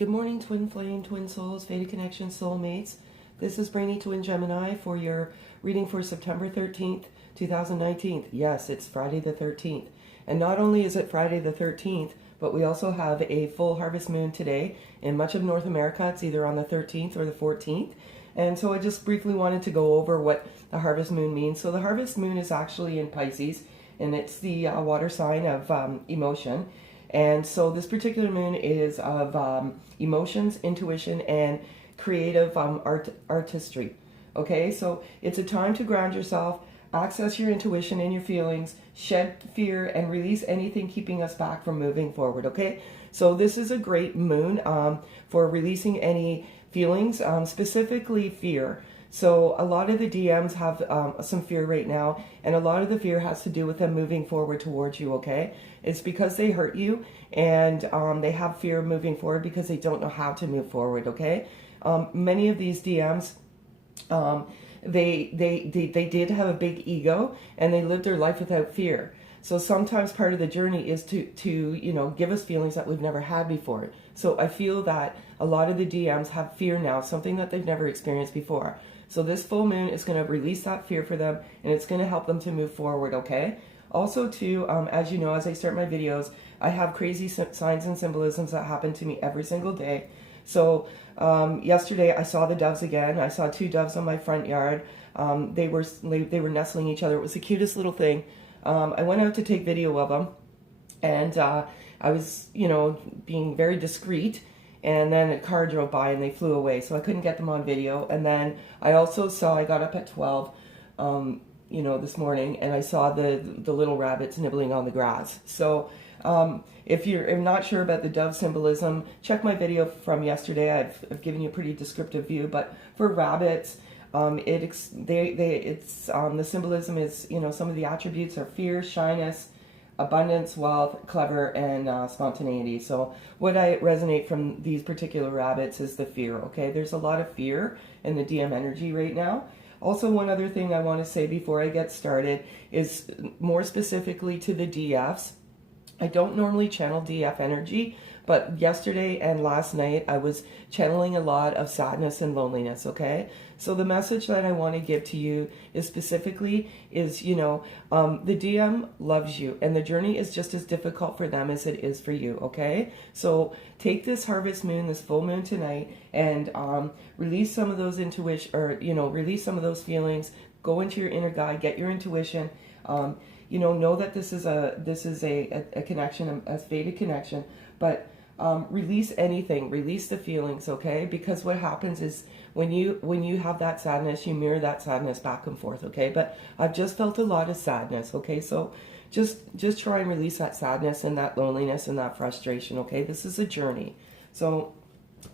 Good morning, twin flame, twin souls, fated connection, soulmates. This is Brainy Twin Gemini for your reading for September 13th, 2019. Yes, it's Friday the 13th. And not only is it Friday the 13th, but we also have a full harvest moon today. In much of North America, it's either on the 13th or the 14th. And so I just briefly wanted to go over what the harvest moon means. So the harvest moon is actually in Pisces, and it's the water sign of emotion. And so this particular moon is of emotions, intuition, and creative artistry. Okay, so it's a time to ground yourself, access your intuition and your feelings, shed fear, and release anything keeping us back from moving forward. Okay, so this is a great moon for releasing any feelings, specifically fear. So a lot of the DMs have some fear right now, and a lot of the fear has to do with them moving forward towards you, okay? It's because they hurt you, and they have fear moving forward because they don't know how to move forward, okay? Many of these DMs, they did have a big ego, and they lived their life without fear. So sometimes part of the journey is to give us feelings that we've never had before. So I feel that a lot of the DMs have fear now, something that they've never experienced before. So this full moon is going to release that fear for them, and it's going to help them to move forward, okay? Also, too, as you know, as I start my videos, I have crazy signs and symbolisms that happen to me every single day. So yesterday I saw the doves again. I saw two doves on my front yard. They were nestling each other. It was the cutest little thing. I went out to take video of them, and I was, being very discreet. And then a car drove by and they flew away, so I couldn't get them on video. And then I also saw, I got up at 12, this morning, and I saw the little rabbits nibbling on the grass. So if you're not sure about the dove symbolism, check my video from yesterday. I've given you a pretty descriptive view. But for rabbits, the symbolism is, some of the attributes are fear, shyness, abundance, wealth, clever, and spontaneity. So what I resonate from these particular rabbits is the fear, okay? There's a lot of fear in the DM energy right now. Also, one other thing I want to say before I get started is more specifically to the DFs. I don't normally channel DF energy, but yesterday and last night I was channeling a lot of sadness and loneliness, okay? So the message that I want to give to you is specifically is, the DM loves you, and the journey is just as difficult for them as it is for you, okay? So take this harvest moon, this full moon tonight, and release some of those intuition, or, release some of those feelings. Go into your inner guide, get your intuition. Know that this is a connection, a fated connection, but release anything, release the feelings, okay? Because what happens is when you have that sadness, you mirror that sadness back and forth, okay? But I've just felt a lot of sadness, okay? So just try and release that sadness and that loneliness and that frustration, okay? This is a journey. So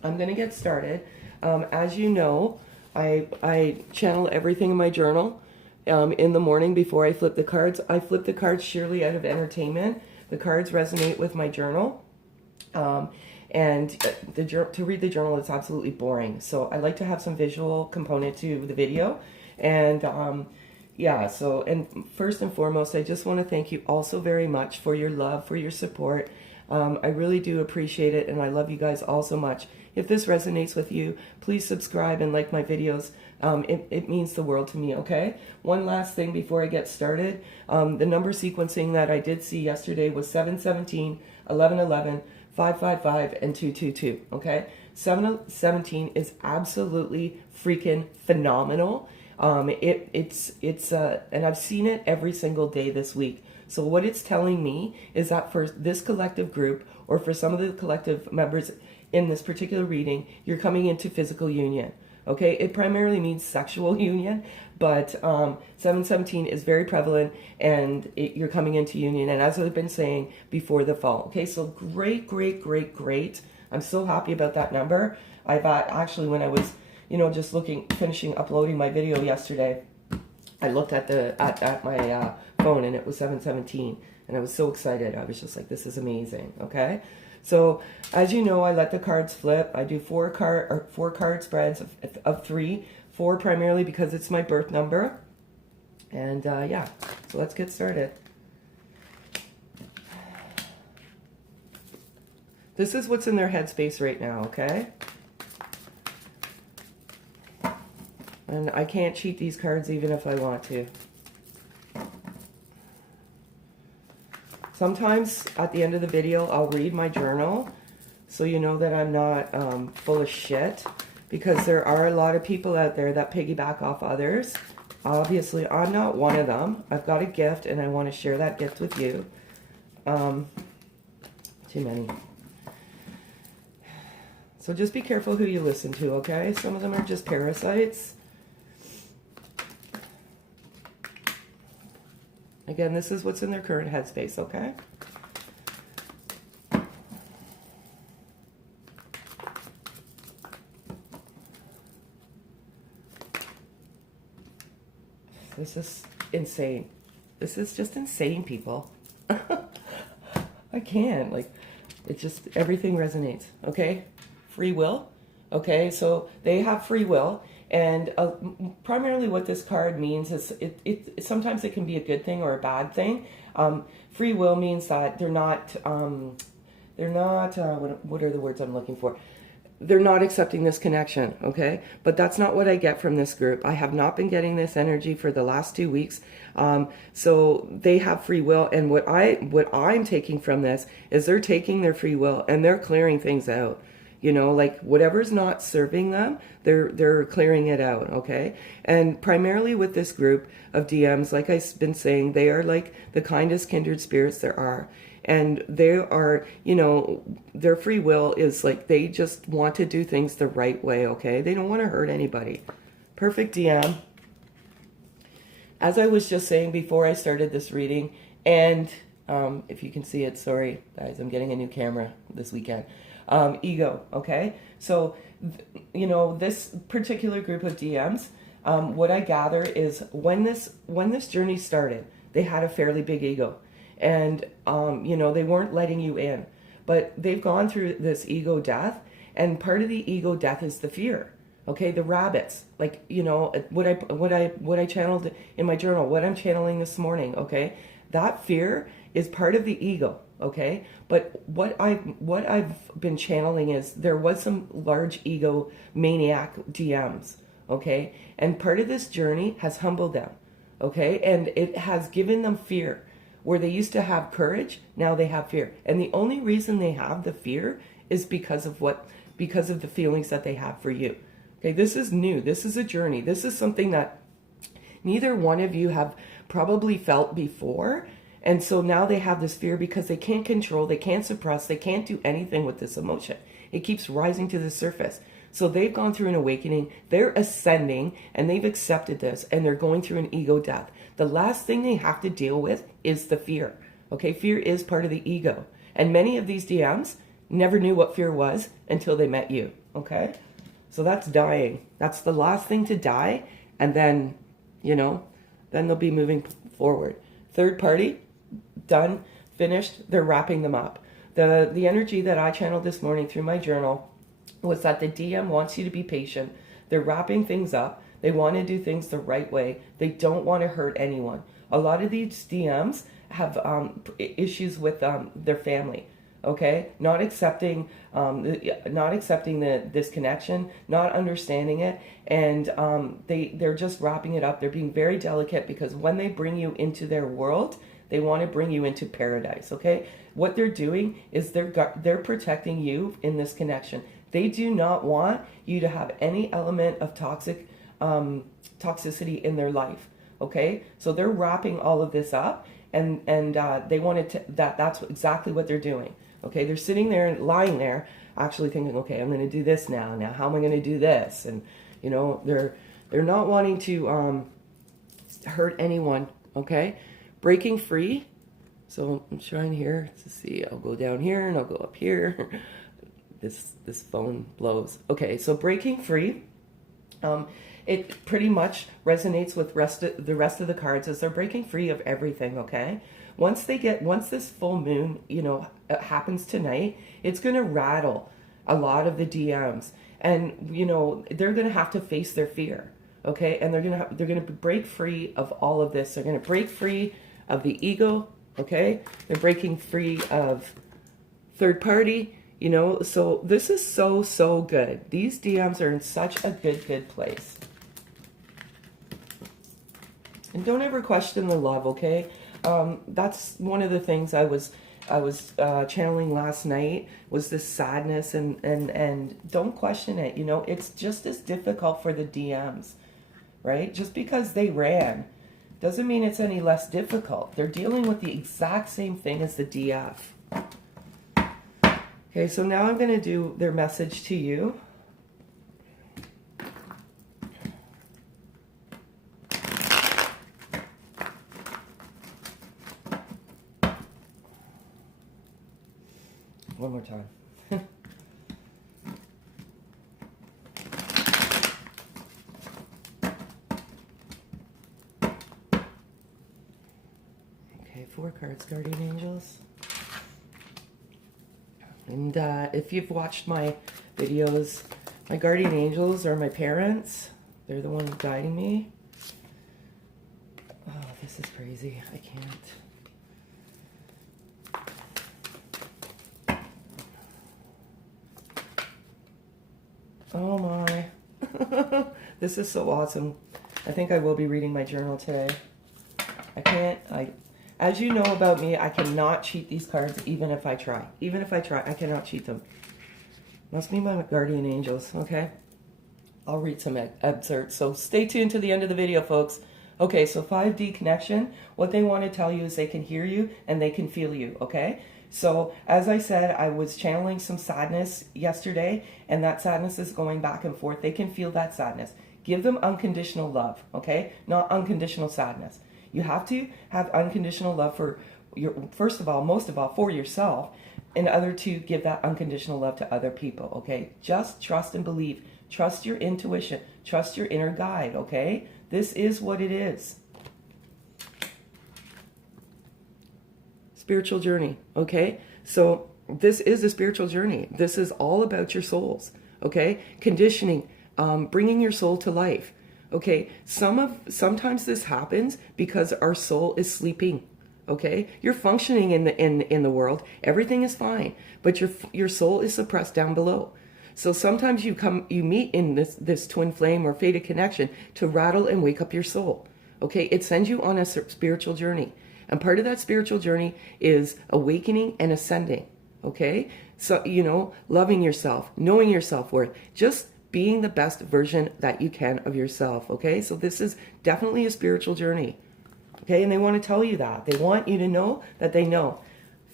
I'm going to get started. As you know, I channel everything in my journal. In the morning before I flip the cards. I flip the cards sheerly out of entertainment. The cards resonate with my journal. And to read the journal is absolutely boring. So I like to have some visual component to the video. And and first and foremost, I just want to thank you all so very much for your love, for your support. I really do appreciate it, and I love you guys all so much. If this resonates with you, please subscribe and like my videos. It means the world to me, okay? One last thing before I get started. The number sequencing that I did see yesterday was 717, 1111, 555, and 222, okay? 717 is absolutely freaking phenomenal. And I've seen it every single day this week. So what it's telling me is that for this collective group, or for some of the collective members in this particular reading, you're coming into physical union. Okay, it primarily means sexual union, but 717 is very prevalent, and you're coming into union. And as I've been saying, before the fall. Okay, so great. I'm so happy about that number. I've actually, when I was, just finishing uploading my video yesterday, I looked at my phone, and it was 717, and I was so excited. I was just like, this is amazing. Okay. So, as you know, I let the cards flip. I do four card spreads of 3, 4 primarily because it's my birth number. And so let's get started. This is what's in their headspace right now, okay? And I can't cheat these cards even if I want to. Sometimes at the end of the video, I'll read my journal so you know that I'm not full of shit, because there are a lot of people out there that piggyback off others. Obviously, I'm not one of them. I've got a gift and I want to share that gift with you. Too many. So just be careful who you listen to, okay? Some of them are just parasites. Again, this is what's in their current headspace, okay? This is insane. This is just insane, people. I can't, like, it just, everything resonates, okay? Free will, okay? So they have free will. And primarily what this card means is sometimes it can be a good thing or a bad thing. Free will means that they're not what are the words I'm looking for? They're not accepting this connection, okay? But that's not what I get from this group. I have not been getting this energy for the last 2 weeks. So they have free will, and what I'm taking from this is they're taking their free will and they're clearing things out. You know, like whatever's not serving them, they're clearing it out, okay? And primarily with this group of DMs, like I've been saying, they are like the kindest kindred spirits there are. And they are, you know, their free will is like they just want to do things the right way, okay? They don't want to hurt anybody. Perfect DM. As I was just saying before I started this reading, and if you can see it, sorry guys, I'm getting a new camera this weekend. Ego, okay? So, you know, this particular group of DMs, what I gather is when this journey started, they had a fairly big ego. And, you know, they weren't letting you in. But they've gone through this ego death, and part of the ego death is the fear. Okay, the rabbits, like, you know, what I channeled in my journal, what I'm channeling this morning, okay? That fear is part of the ego, okay? But what I've been channeling is there was some large ego maniac DMs, okay? And part of this journey has humbled them, okay? And it has given them fear. Where they used to have courage, now they have fear. And the only reason they have the fear is because of the feelings that they have for you. Okay, this is new. This is a journey. This is something that neither one of you have probably felt before. And so now they have this fear because they can't control, they can't suppress, they can't do anything with this emotion. It keeps rising to the surface. So they've gone through an awakening, they're ascending, and they've accepted this, and they're going through an ego death. The last thing they have to deal with is the fear. Okay, fear is part of the ego. And many of these DMs never knew what fear was until they met you. Okay, so that's dying. That's the last thing to die, and then, you know, then they'll be moving forward. Third party, done, finished, they're wrapping them up. The energy that I channeled this morning through my journal was that the DM wants you to be patient. They're wrapping things up. They want to do things the right way. They don't want to hurt anyone. A lot of these DMs have issues with their family. Okay, not accepting this connection, not understanding it, and they're just wrapping it up. They're being very delicate because when they bring you into their world, they want to bring you into paradise. Okay, what they're doing is they're protecting you in this connection. They do not want you to have any element of toxicity in their life. Okay, so they're wrapping all of this up, and they wanted to that's exactly what they're doing. Okay, they're sitting there and lying there, actually thinking, okay, I'm going to do this now. Now, how am I going to do this? And you know, they're not wanting to hurt anyone. Okay, breaking free. So I'm trying here to see. I'll go down here and I'll go up here. This phone blows. Okay, so breaking free. It pretty much resonates with the rest of the cards as they're breaking free of everything, okay? Once this full moon, you know, happens tonight, it's going to rattle a lot of the DMs. And, you know, they're going to have to face their fear, okay? And they're going to break free of all of this. They're going to break free of the ego, okay? They're breaking free of third party, You know, so this is so, so good. These DMs are in such a good place. And don't ever question the love, okay? That's one of the things I was channeling last night, was this sadness, and don't question it. You know, it's just as difficult for the DMs, right? Just because they ran doesn't mean it's any less difficult. They're dealing with the exact same thing as the DF. Okay, so now I'm going to do their message to you. One more time. Okay, 4 cards, guardian angels. And if you've watched my videos, my guardian angels are my parents. They're the ones guiding me. Oh, this is crazy. I can't. Oh my. This is so awesome. I think I will be reading my journal today. As you know about me, I cannot cheat these cards even if I try. Even if I try, I cannot cheat them. Must be my guardian angels, okay? I'll read some excerpts, so stay tuned to the end of the video, folks. Okay, so 5D connection, what they want to tell you is they can hear you and they can feel you, okay? So, as I said, I was channeling some sadness yesterday, and that sadness is going back and forth. They can feel that sadness. Give them unconditional love, okay? Not unconditional sadness. You have to have unconditional love for first of all, most of all, for yourself, in order to give that unconditional love to other people, okay? Just trust and believe. Trust your intuition. Trust your inner guide, okay? This is what it is. Spiritual journey, okay? So this is a spiritual journey. This is all about your souls, okay? Conditioning, bringing your soul to life, okay? Sometimes this happens because our soul is sleeping, okay? You're functioning in the world. Everything is fine, but your soul is suppressed down below. So sometimes you meet in this twin flame or fated connection to rattle and wake up your soul, okay? It sends you on a spiritual journey. And part of that spiritual journey is awakening and ascending, okay? So, you know, loving yourself, knowing your self-worth, just being the best version that you can of yourself, okay? So this is definitely a spiritual journey, okay? And they want to tell you that. They want you to know that they know.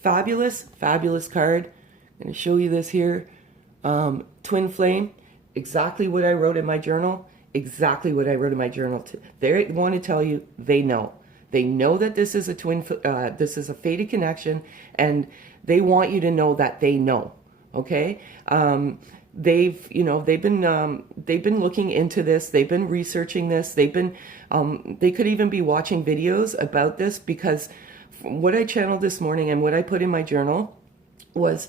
Fabulous, fabulous card. I'm going to show you this here. Twin flame, exactly what I wrote in my journal, exactly what I wrote in my journal. They want to tell you they know. They know that this is this is a fated connection, and they want you to know that they know. Okay, they've been looking into this. They've been researching this. They could even be watching videos about this, because what I channeled this morning and what I put in my journal was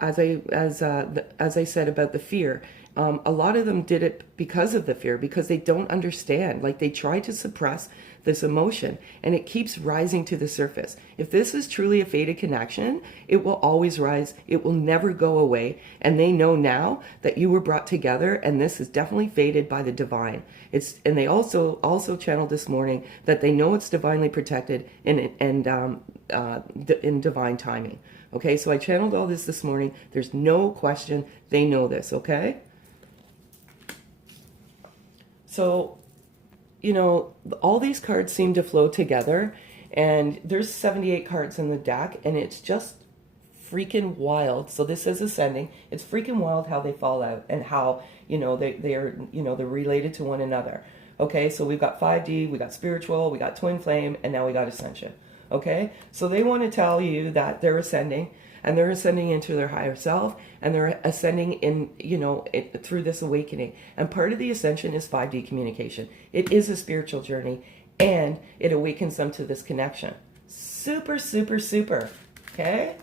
as I said about the fear. A lot of them did it because of the fear, because they don't understand. Like, they try to suppress this emotion, and it keeps rising to the surface. If this is truly a fated connection, it will always rise. It will never go away. And they know now that you were brought together, and this is definitely fated by the divine. And they also channeled this morning that they know it's divinely protected in divine timing. Okay, so I channeled all this morning. There's no question. They know this, okay? So, you know, all these cards seem to flow together, and there's 78 cards in the deck, and it's just freaking wild. So this is ascending. It's freaking wild how they fall out, and how, you know, they're related to one another. Okay, so we've got 5D, we got spiritual, we got twin flame, and now we got ascension. Okay, so they want to tell you that they're ascending, and they're ascending into their higher self, and they're ascending in, through this awakening. And part of the ascension is 5D communication. It is a spiritual journey, and it awakens them to this connection. Super, super, super. Okay?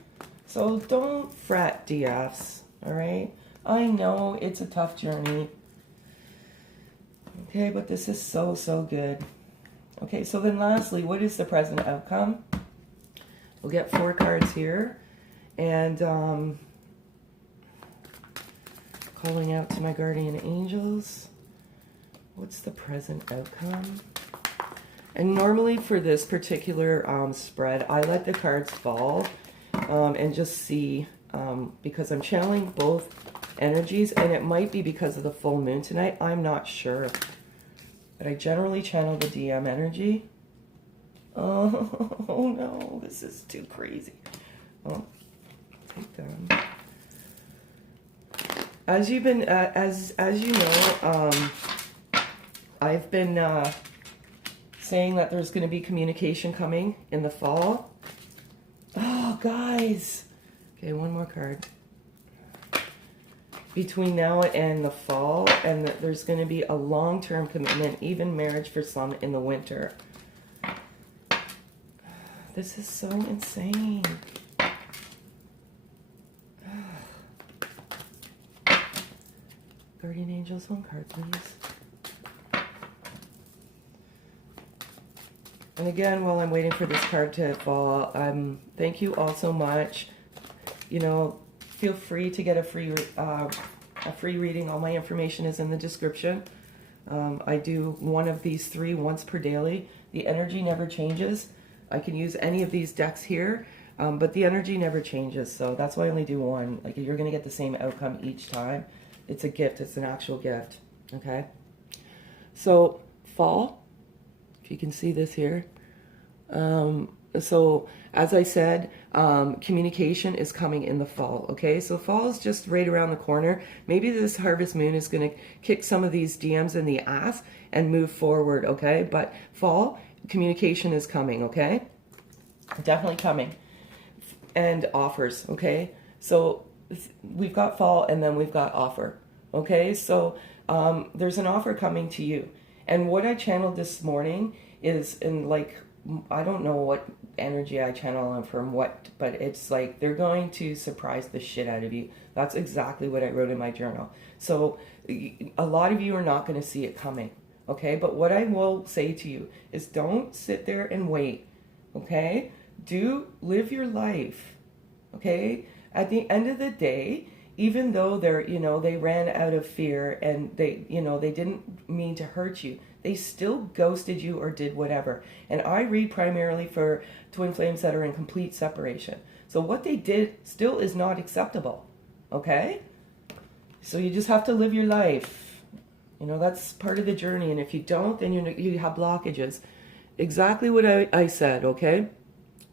So don't fret, DFs. All right? I know it's a tough journey. Okay, but this is so, so good. Okay, so then lastly, what is the present outcome? We'll get 4 cards here. And calling out to my guardian angels. What's the present outcome? And normally for this particular spread, I let the cards fall and just see, because I'm channeling both energies, and it might be because of the full moon tonight. I'm not sure. But I generally channel the DM energy. Oh no, this is too crazy. Oh, take them. As you've been, as you know, I've been saying that there's going to be communication coming in the fall. Oh, guys. Okay, one more card. Between now and the fall, and that there's going to be a long-term commitment, even marriage for some in the winter. This is so insane. Guardian angels, one card, please. And again, while I'm waiting for this card to fall, thank you all so much. You know, feel free to get a free reading. All my information is in the description. I do one of these 3 once per daily. The energy never changes. I can use any of these decks here, but the energy never changes. So that's why I only do one. Like, you're going to get the same outcome each time. It's a gift. It's an actual gift. Okay. So fall, if you can see this here. So as I said, communication is coming in the fall. Okay. So fall is just right around the corner. Maybe this harvest moon is going to kick some of these DMs in the ass and move forward. Okay. But fall communication is coming. Okay. Definitely coming. And offers. Okay. So we've got fall and then we've got offer. Okay. So, there's an offer coming to you. And what I channeled this morning is in, like, I don't know what energy I channel and from what, but it's like they're going to surprise the shit out of you. That's exactly what I wrote in my journal. So a lot of you are not going to see it coming, okay? But what I will say to you is don't sit there and wait, okay? Live your life, okay? At the end of the day, even though they're, you know, they ran out of fear and they, you know, they didn't mean to hurt you, they still ghosted you or did whatever. And I read primarily for twin flames that are in complete separation. So what they did still is not acceptable. Okay? So you just have to live your life. You know, that's part of the journey. And if you don't, then you have blockages. Exactly what I said, okay?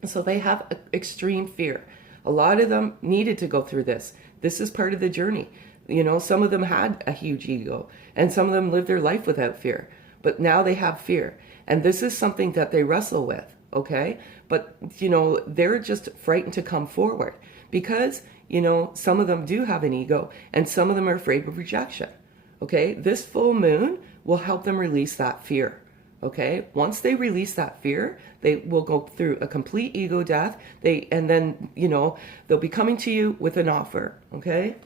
So they have extreme fear. A lot of them needed to go through this. This is part of the journey. You know, some of them had a huge ego, and some of them lived their life without fear. But now they have fear. And this is something that they wrestle with, okay? But, you know, they're just frightened to come forward because, you know, some of them do have an ego and some of them are afraid of rejection, okay? This full moon will help them release that fear, okay? Once they release that fear, they will go through a complete ego death. And then, you know, they'll be coming to you with an offer, okay?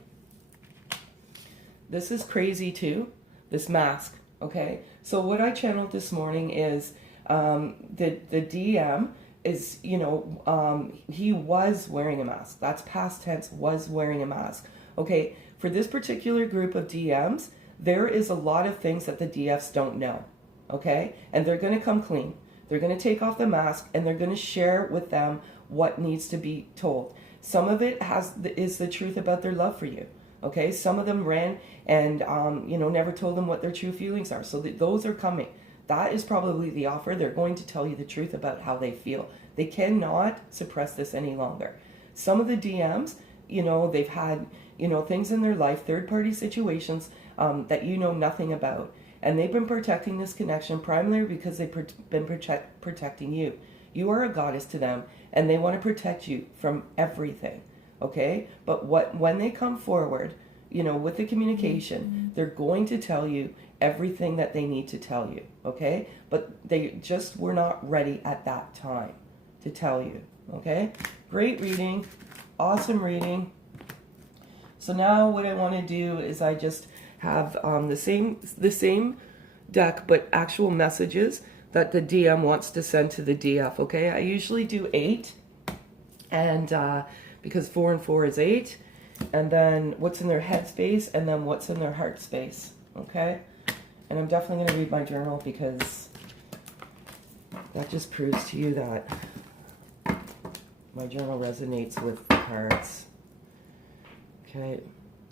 This is crazy too, this mask. Okay, so what I channeled this morning is the DM is, you know, he was wearing a mask. That's past tense, was wearing a mask. Okay, for this particular group of DMs, there is a lot of things that the DFs don't know. Okay, and they're going to come clean. They're going to take off the mask and they're going to share with them what needs to be told. Some of it is the truth about their love for you. Okay, some of them ran and, you know, never told them what their true feelings are. So those are coming. That is probably the offer. They're going to tell you the truth about how they feel. They cannot suppress this any longer. Some of the DMs, you know, they've had, you know, things in their life, third-party situations that you know nothing about. And they've been protecting this connection primarily because they've been protecting you. You are a goddess to them, and they want to protect you from everything. Okay, but when they come forward, you know, with the communication, they're going to tell you everything that they need to tell you. Okay, but they just were not ready at that time to tell you. Okay, great reading, awesome reading. So now what I want to do is I just have the same deck, but actual messages that the DM wants to send to the DF. Okay, I usually do 8, and because 4 and 4 is 8. And then what's in their head space, and then what's in their heart space, okay? And I'm definitely going to read my journal because that just proves to you that my journal resonates with the cards. Okay,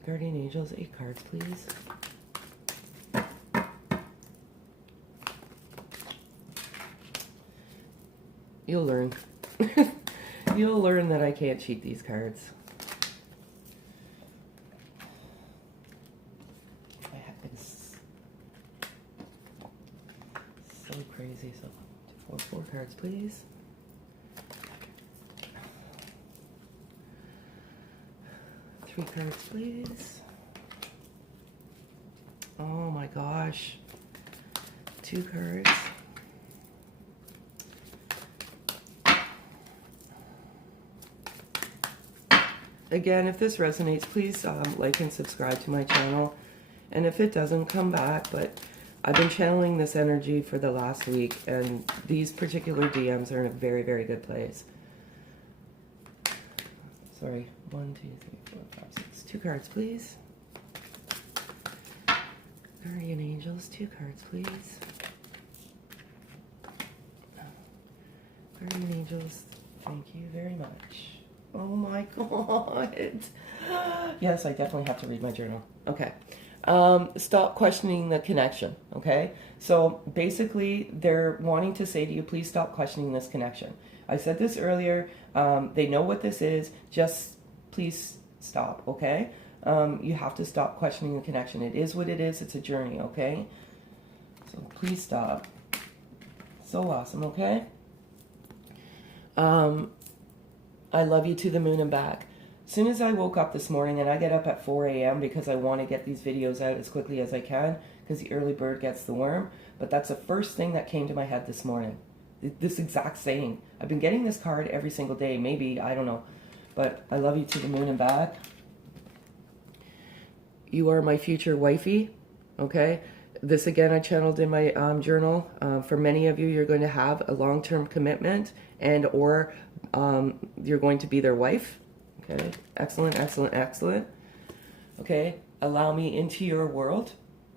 Guardian Angels, 8 cards, please. You'll learn. You'll learn that I can't cheat these cards. So crazy. So 4 cards, please. Three cards, please. Oh my gosh. 2 cards. Again, if this resonates, please like and subscribe to my channel. And if it doesn't, come back. But I've been channeling this energy for the last week, and these particular DMs are in a very, very good place. Sorry. 1, 2, 3, 4, 5, 6. 2 cards, please. Guardian Angels, 2 cards, please. Guardian Angels, thank you very much. Oh my God. Yes, I definitely have to read my journal. Okay. Stop questioning the connection, okay? So basically, they're wanting to say to you, please stop questioning this connection. I said this earlier. They know what this is. Just please stop, okay? You have to stop questioning the connection. It is what it is. It's a journey, okay? So please stop. So awesome, okay? I love you to the moon and back. As soon as I woke up this morning, and I get up at 4 a.m. because I want to get these videos out as quickly as I can, because the early bird gets the worm, but that's the first thing that came to my head this morning. This exact saying. I've been getting this card every single day, maybe, I don't know. But I love you to the moon and back. You are my future wifey, okay? This, again, I channeled in my journal. For many of you, you're going to have a long-term commitment, and or you're going to be their wife. Okay, excellent, excellent, excellent. Okay, allow me into your world.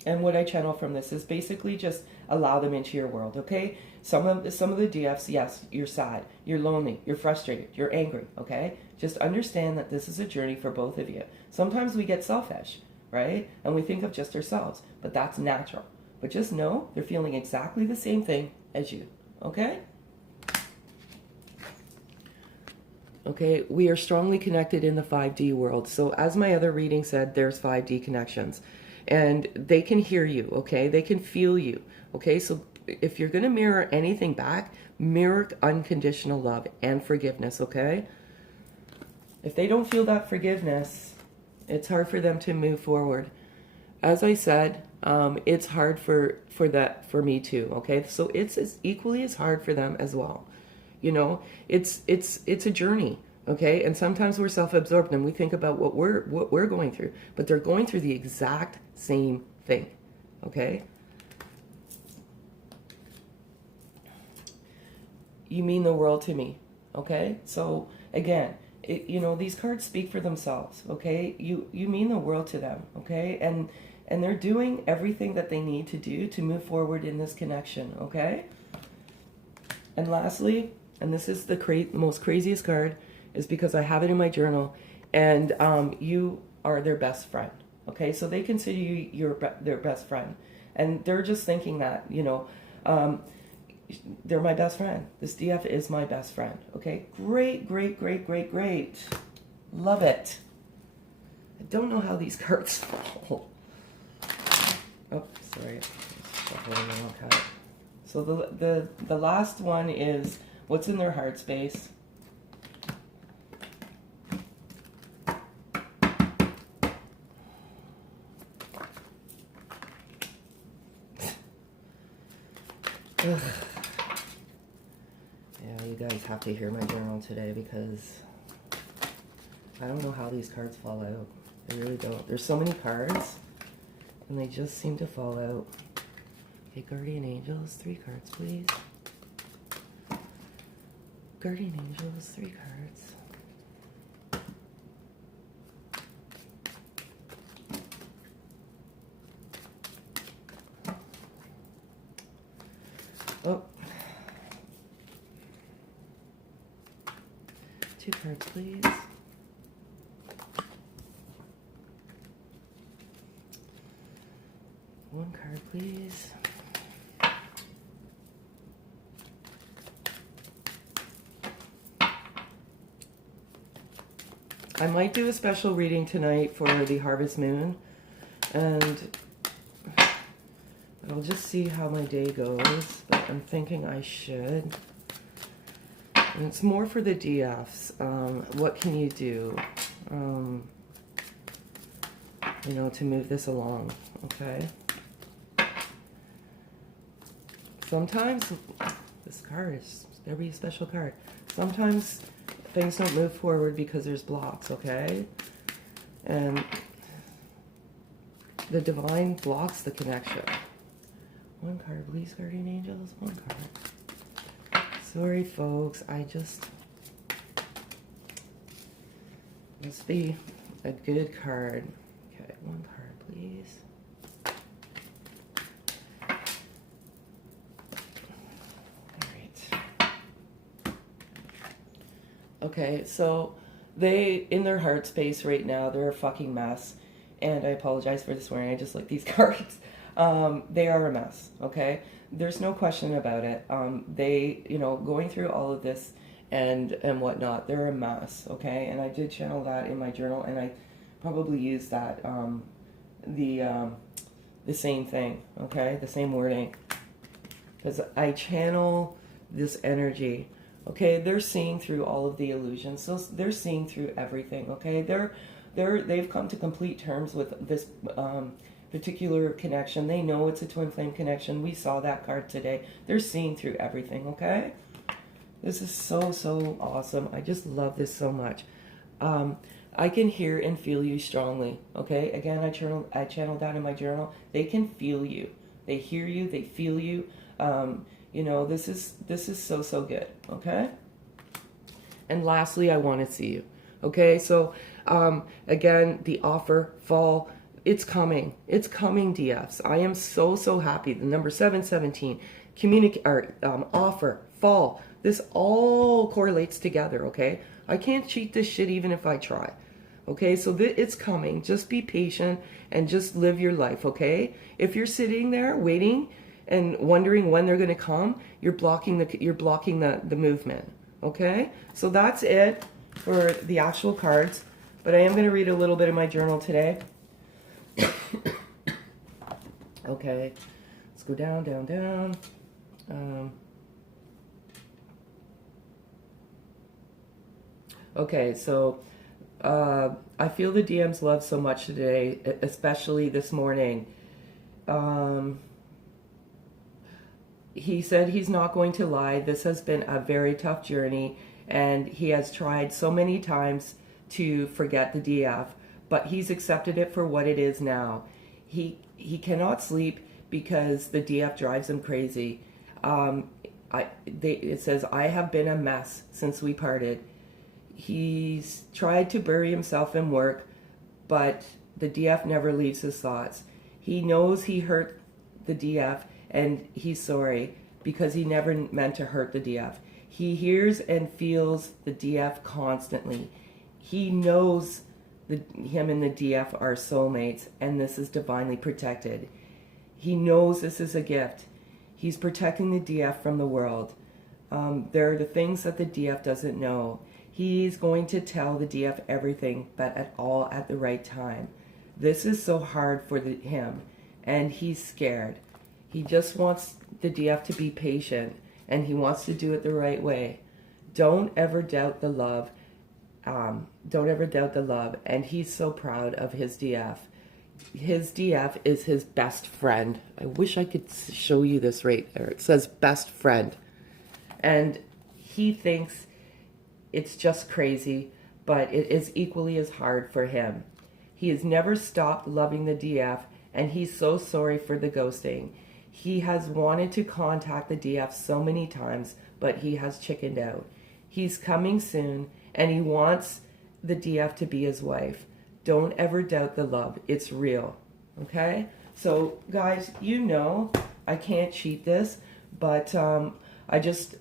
And what I channel from this is basically just allow them into your world, okay? Some of the DFs, yes, you're sad, you're lonely, you're frustrated, you're angry, okay? Just understand that this is a journey for both of you. Sometimes we get selfish, right? And we think of just ourselves, but that's natural. But just know they're feeling exactly the same thing as you, okay? Okay, we are strongly connected in the 5D world. So as my other reading said, there's 5D connections. And they can hear you, okay? They can feel you, okay? So if you're going to mirror anything back, mirror unconditional love and forgiveness, okay? If they don't feel that forgiveness, it's hard for them to move forward. As I said, it's hard for me too, okay? So it's equally as hard for them as well. You know, it's a journey, okay? And sometimes we're self-absorbed and we think about what we're going through, but they're going through the exact same thing, okay? You mean the world to me, okay? So again, you know, these cards speak for themselves, okay? You mean the world to them, okay? And they're doing everything that they need to do to move forward in this connection, okay? And lastly, and this is the most craziest card, is because I have it in my journal, and you are their best friend, okay? So they consider you their best friend, and they're just thinking that, you know, they're my best friend. This DF is my best friend, okay? Great, great, great, great, great. Love it. I don't know how these cards fall. Oh, sorry. So the last one is what's in their heart space. Ugh. Yeah, you guys have to hear my journal today because I don't know how these cards fall out. I really don't. There's so many cards and they just seem to fall out. Okay, Guardian Angels, 3 cards, please. Guardian Angels, 3 cards. 2 cards, please. One card, please. I might do a special reading tonight for the Harvest Moon, and I'll just see how my day goes, but I'm thinking I should. And it's more for the DFs. What can you do, you know, to move this along, okay? Sometimes, this card is going to be a special card. Sometimes things don't move forward because there's blocks, okay? And the divine blocks the connection. One card, please, guardian angels. One card. Sorry, folks. Must be a good card. Okay, one card, please. Okay, so they, in their heart space right now, they're a fucking mess. And I apologize for the swearing, I just like these cards. They are a mess, okay? There's no question about it. They, you know, going through all of this and whatnot, they're a mess, okay? And I did channel that in my journal, and I probably used that, the same thing, okay? The same wording. Because I channel this energy. Okay, they're seeing through all of the illusions. So they're seeing through everything. Okay, they've come to complete terms with this particular connection. They know it's a twin flame connection. We saw that card today. They're seeing through everything. Okay, this is so awesome. I just love this so much. I can hear and feel you strongly. Okay, again, I channeled that in my journal. They can feel you. They hear you. They feel you. You know, this is so good, okay? And lastly, I want to see you, okay? So, again, the offer, fall, it's coming. It's coming, DFs. I am so happy. The number 717, offer, fall, this all correlates together, okay? I can't cheat this shit even if I try, okay? So it's coming. Just be patient and just live your life, okay? If you're sitting there waiting and wondering when they're going to come, you're blocking the movement, okay? So that's it for the actual cards, but I am going to read a little bit of my journal today. Okay, let's go down. Okay, so I feel the DM's love so much today, especially this morning. He said he's not going to lie. This has been a very tough journey, and he has tried so many times to forget the DF, but he's accepted it for what it is now. He cannot sleep because the DF drives him crazy. It says, I have been a mess since we parted. He's tried to bury himself in work, but the DF never leaves his thoughts. He knows he hurt the DF, and he's sorry because he never meant to hurt the DF. He hears and feels the DF constantly. He knows him and the DF are soulmates, and this is divinely protected. He knows this is a gift. He's protecting the DF from the world. There are the things that the DF doesn't know. He's going to tell the DF everything, but at the right time. This is so hard for him, and he's scared. He just wants the DF to be patient, and he wants to do it the right way. Don't ever doubt the love. Don't ever doubt the love. And he's so proud of his DF. His DF is his best friend. I wish I could show you this right there. It says best friend. And he thinks it's just crazy, but it is equally as hard for him. He has never stopped loving the DF, and he's so sorry for the ghosting. He has wanted to contact the DF so many times, but he has chickened out. He's coming soon, and he wants the DF to be his wife. Don't ever doubt the love. It's real. Okay? So, guys, you know I can't cheat this, but I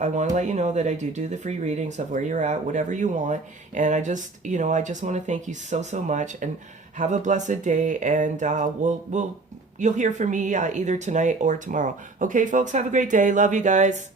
want to let you know that I do the free readings of where you're at, whatever you want. And I just want to thank you so much, and have a blessed day. And you'll hear from me either tonight or tomorrow. Okay, folks, have a great day. Love you guys.